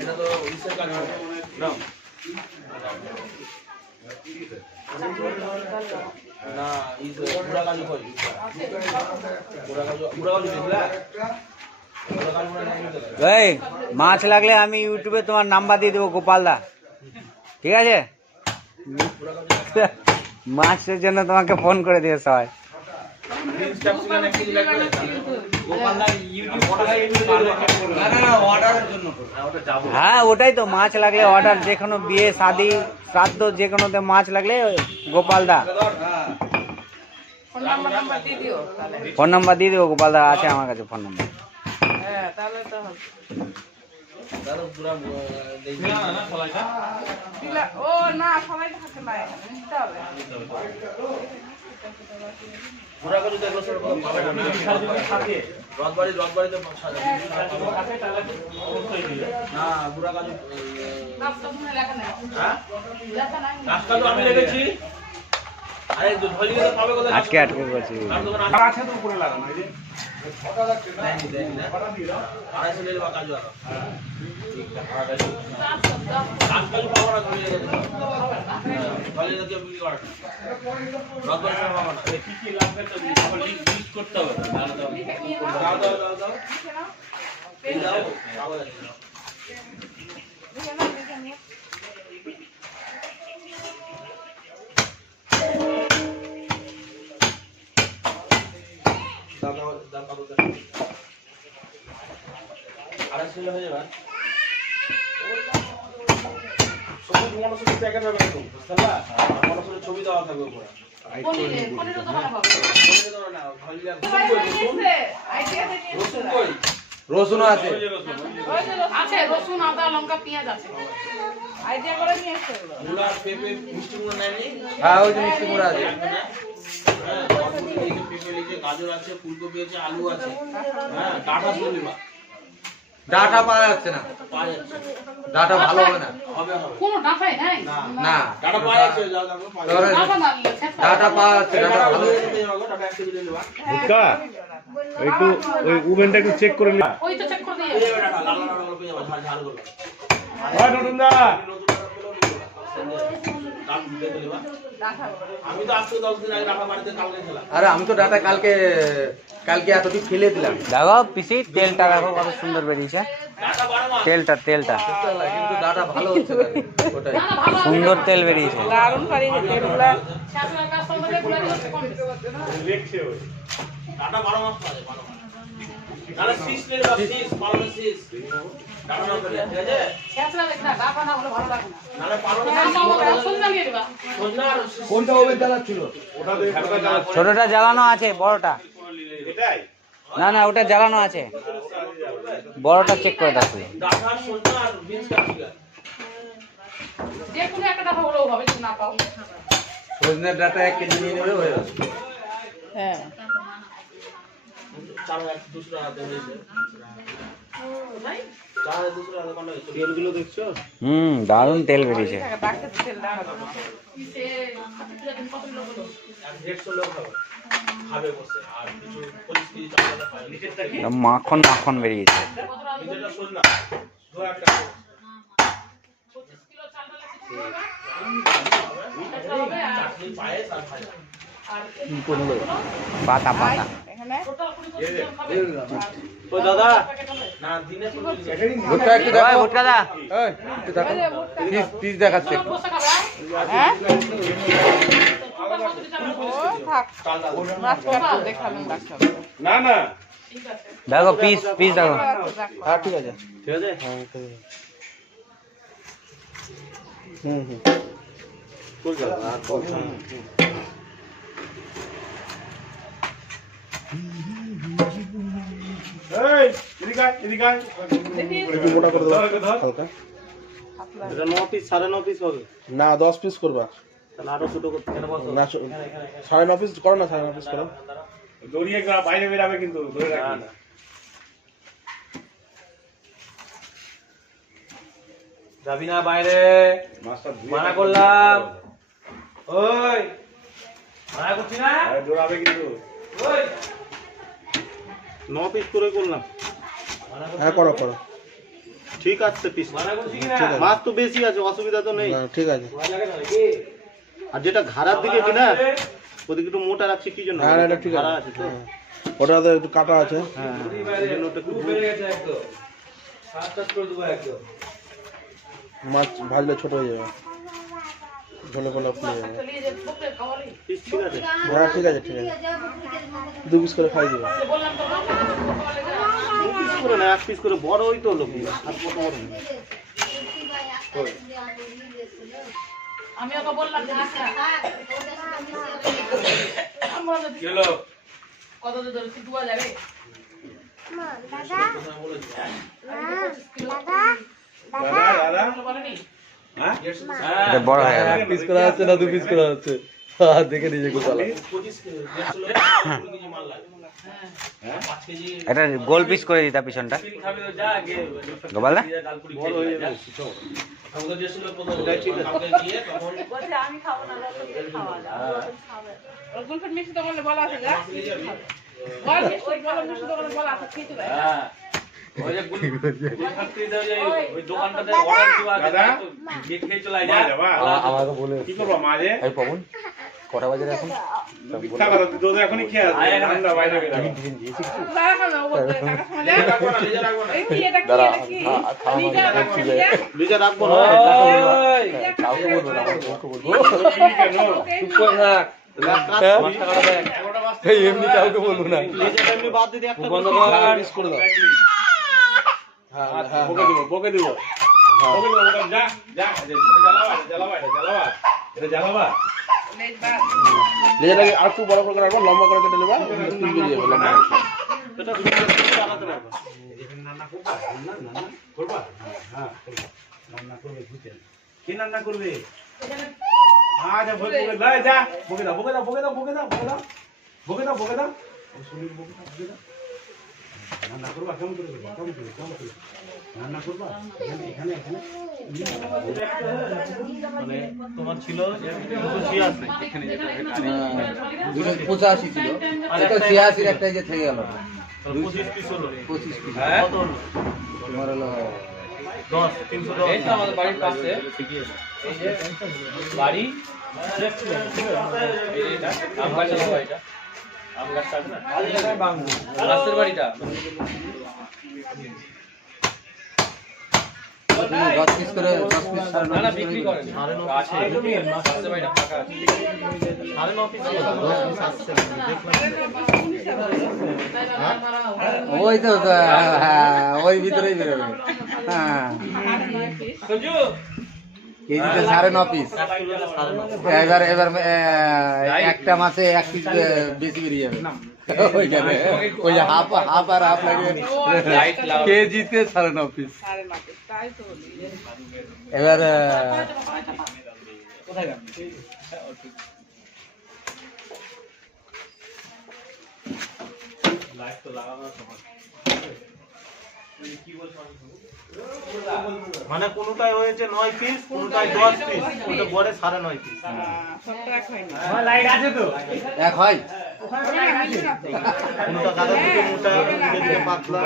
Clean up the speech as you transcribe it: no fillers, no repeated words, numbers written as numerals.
এটা তো ইসের কাজ না না ইস পুরা কাজ কই পুরা কাজ দেখলা এই মাছ লাগলে আমি ইউটিউবে তোমার নাম্বার দিয়ে দেবো গোপালদা, ঠিক আছে? মাছের জন্য তোমাকে ফোন করে দিয়ে সবাই। হ্যাঁ ওটাই তো, মাছ লাগলে অর্ডার, যে কোনো বিয়ে শাদি শ্রাদ্ধ যে কোনোতে মাছ লাগলে গোপালদা ফোন নাম্বার দিয়ে দিও। গোপালদা আছে আমার কাছে ফোন নাম্বার। আজকে আটকে করছি ছবি দেওয়া থাকবে রসুন আছে, রসুন আদা লঙ্কা পেঁয়াজ আছে। আইডিয়া করে নিয়ে এসে মুলা পেঁপে মিষ্টি কুমড়া নেয়নি? হ্যাঁ ওই যে মিষ্টি কুমড়া আছে, গাজর আছে, ফুলকপি আছে, আলু আছে। হ্যাঁ ডাটা শুনলি বা ডাটা পাওয়া যাচ্ছে না, পাওয়া যাচ্ছে ডাটা ভালো হবে না। হবে হবে কোনো ডাটাই নাই না ডাটা পাওয়া যাচ্ছে, যাও দেখো পাওয়া যাচ্ছে। ডাটা পাওয়া যাচ্ছে, ডাটা ভালো ডাটা এক কেজি নিয়ে নেবা। বুকা একটু ওই ওভেনটা একটু চেক করে নিন। ওই তো চেক করে দিয়ে এই ডাটা লাল লাল লাল পেয়ে যাবে, ঝাল ঝাল করে। ওই নতুনদা দাম দিতে দিবা। আমি তো আজকে 10 দিন আগে ডাটা বাড়িতে কালকে খেলাম। আরে আমি তো ডাটা কালকে এতটি ফেলে দিলাম। দেখো পিসি তেলটা দেখো কত সুন্দর বেরিয়েছে, ডাটা 12 মাস। তেলটা কিন্তু ডাটা ভালো হচ্ছে না, ওটাই সুন্দর তেল বেরিয়েছে। দারুণ পারি তেলগুলা ছাত্রের কাছ থেকে বলে দিচ্ছে কম দেখছে ওই ডাটা 12 মাস পাবে, 12 মাস। তাহলে 6 নিয়ে যাও, 6 12 6 ডাটা না করে, ঠিক আছে? ছাত্ররা দেখনা ডাটা না হলে ভালো লাগে না। নালে 12 সুন্দর দিয়ে দিবা। কোনটা ওভেন চালাচ্ছিল? ওটা দিয়ে ছোটটা জ্বালানো আছে, বড়টা এটাই না ওটা জ্বালানো আছে, বড়টা চেক করে দেখো। ডাটা সজনা আর বিনস ক্যাপসিকাম। যে কোনো একটা ডাটা হলেও হবে যদি না পাও। সজনের ডাটা 1 কেজি নিয়ে নেবে, হয়ে যাবে। হ্যাঁ চার এক দুসরা হাতে হয়েছে। ভাই চার দুসরা হাতে কোনটা হয়েছে? তেলগুলো দেখছো? দারুণ তেল বেরিয়েছে। বাকি তেল দাও কিসে খাতে দিন কত লোক হলো? 150 লোক হবে খাবে বসে, আর কিছু 25 কেজি চাল দাও খাবে। নিচেরটা কি? মাখন মাখন বেরিয়েছে। নিচেরটা সজনা দু একটা 25 কিলো চাল ডালে কিছু হবে আর চাটনি পায়েস আর ভাজা। আর পাতা এখানে টোটাল 20 কিলো খাবে। ও দাদা না দিনে 25 ভুট্টা একটু দেখো, ভুট্টা দা এই একটু দেখো, পিস দেখাচ্ছে। বসে খাবে হ্যাঁ চাল দাও। দেখালাম ডাক্তার না না ঠিক আছে দেখো পিস দেখো। হ্যাঁ ঠিক আছে, ঠিক আছে? কই গেল? আর বলছো না। এই এদিকে আয়, একটু মোটা করে দাও হালকা। এটা 9 পিস 9.5 পিস হবে। না 10 পিস করবা, তাহলে আরো ছোট করতে কেন বলছো? না 9.5 পিস করো না, 9.5 পিস করো। দড়িয়ে বাইরে বেরাবে কিন্তু ধরে না রাখবি। না যাবি না বাইরে, মাছটা ধুয়ে মানা করলাম। ওই মানা করছি না? আরে দৌড়াবে কিন্তু। ওই 9 পিস করে করলাম। মানা করছি হ্যাঁ করো করো। ঠিক আছে পিস ঠিক আছে মাছ তো বেশি আছে, অসুবিধা তো নেই। না, ঠিক আছে আর যেটা ঘাড়ার দিকে কিনা ওদিকে একটু মোটা রাখছি কি জন্য? হ্যাঁ এটা ঠিক ঘাড়া আছে আছে তো। হ্যাঁ। ওটাতে একটু কাটা আছে হ্যাঁ এই জন্য ওটা একটু মাছ ভাজলে ছোট হয়ে যাবে ভোলে ভোলে ফুলে যাবে চলিয়ে যে বুকে খাওয়ালি পিস ঠিক আছে। হ্যাঁ ঠিক আছে 2 পিস করে খাই দেবে বললাম তো খাওয়ালে যা। 2 পিস করে না 1 পিস করে, বড় ওই তো লোক আর কত বড় না। আমি ওকে বললাম যে দিস না। আমরা তো কি হলো? কত দূর দুয়া যাবে বলেনি এটা বড় হয়ে গেল। পিস করা হচ্ছে না 2 পিস করা হচ্ছে দেখে নিজে গোপাল 25 কেজি মাল লাগে। হ্যাঁ 5 কেজি এটা গোল পিস করে দিতা পিছনটা তিন খাবে তো যা আগে গোপাল দা ডালপুরি বড় হয়ে যাবে। আমাদের যে ছিল প্রথম কাউকে দিয়ে তখন বলছে আমি খাবো না রতন খাওয়া যাবে গুলফের মিষ্টি তো বলে বলা আছে যা বল মিষ্টি বল মিষ্টি তো বলে বলা আছে খেতে দেয় হ্যাঁ ওই যে গুলফাক্তি দাও যে ওই দোকানটাতে অর্ডার দেওয়া আছে তো গিয়ে খেয়ে চলে যায় আমাকে বলে কি করবো মাঝে এই পবন কটা বাজে এখন মিথ্যা কথা তুই তো এখনই খেয়ে আসবি ঠান্ডা বাইরে গেলে দাঁড়া না ও বলতে টাকা সময় নিজে রাখবো না নিজে রাখবো না এই কি এটা কি দাঁড়া, এটা কি খাওয়া নিজে মানে রাখো ঠিক নিজে নিজে রাখবো না। ওই কাউকে বলবো না আমাকে বলবো কেন চুপ করে থাক এই এমনি কাউকে বলবো না নিজে এমনি বাদ দিতে একটা বন্ধ করে কর পিস করে দাও হ্যাঁ হ্যাঁ বকে দিব বকে দিব বকে দিব বকে যা যা এটা জ্বালাবা লেজ বাদ লেজাটাকে আর একটু বড় করে রাখবো লম্বা করে কেটে নেবা পিস বেরিয়ে যাবে লম্বা এটা সুন্দর চালাতে পারবো। করবা হ্যাঁ রান্না করবে বুঝছেন কি রান্না করবে আচ্ছা বকে দাও যা বকে দাও বকে দাও বকে দাও বকে দাও বকে দাও বকে দাও বকে দাও ও শুনি বকে দাও বকে দাও রান্না করবা কেমন করে করবা কেমন করে রান্না করবা এখানে এখানে মানে তোমার ছিল 286 এখানে 85 ছিল এটা 86 একটা যে থেকে গেল 25 পিস হলো 25 পিস হ্যাঁ কত হলো? তোমার হলো 10 310 এই তো আমাদের বাড়ির পাশে এই যে বাড়ি এটা আম গাছের বাড়িটা আম গাছটা আছে না গাছের বাড়িটা 10 পিস করে 10 পিস না না বিক্রি করেন আছে গাছের বাড়িটা ফাঁকা আছে 9.5 পিস হলো 10 পিস আসছে ওই তো হ্যাঁ ওই ভিতরেই বেরোবে হ্যাঁ সঞ্জু কেজিতে 9.5 পিস এবার এবার একটা মাছে 1 পিস বেশি বেরিয়ে যাবে ওইখানে ওই হাফ হাফ আর হাফ লাগে লাইট লাগাও কেজিতে 9.5 পিস আরে না তাই তো বলি এবার লাইট তো লাগানো সময় মানে কোনটাই হয়েছে 9 পিস কোনটাই 10 পিস ওটা পরে 9.5 পিস সত্তর এক হয়নি এক হয় কোনটা গাদা থেকে মোটা কোনটা থেকে পাতলা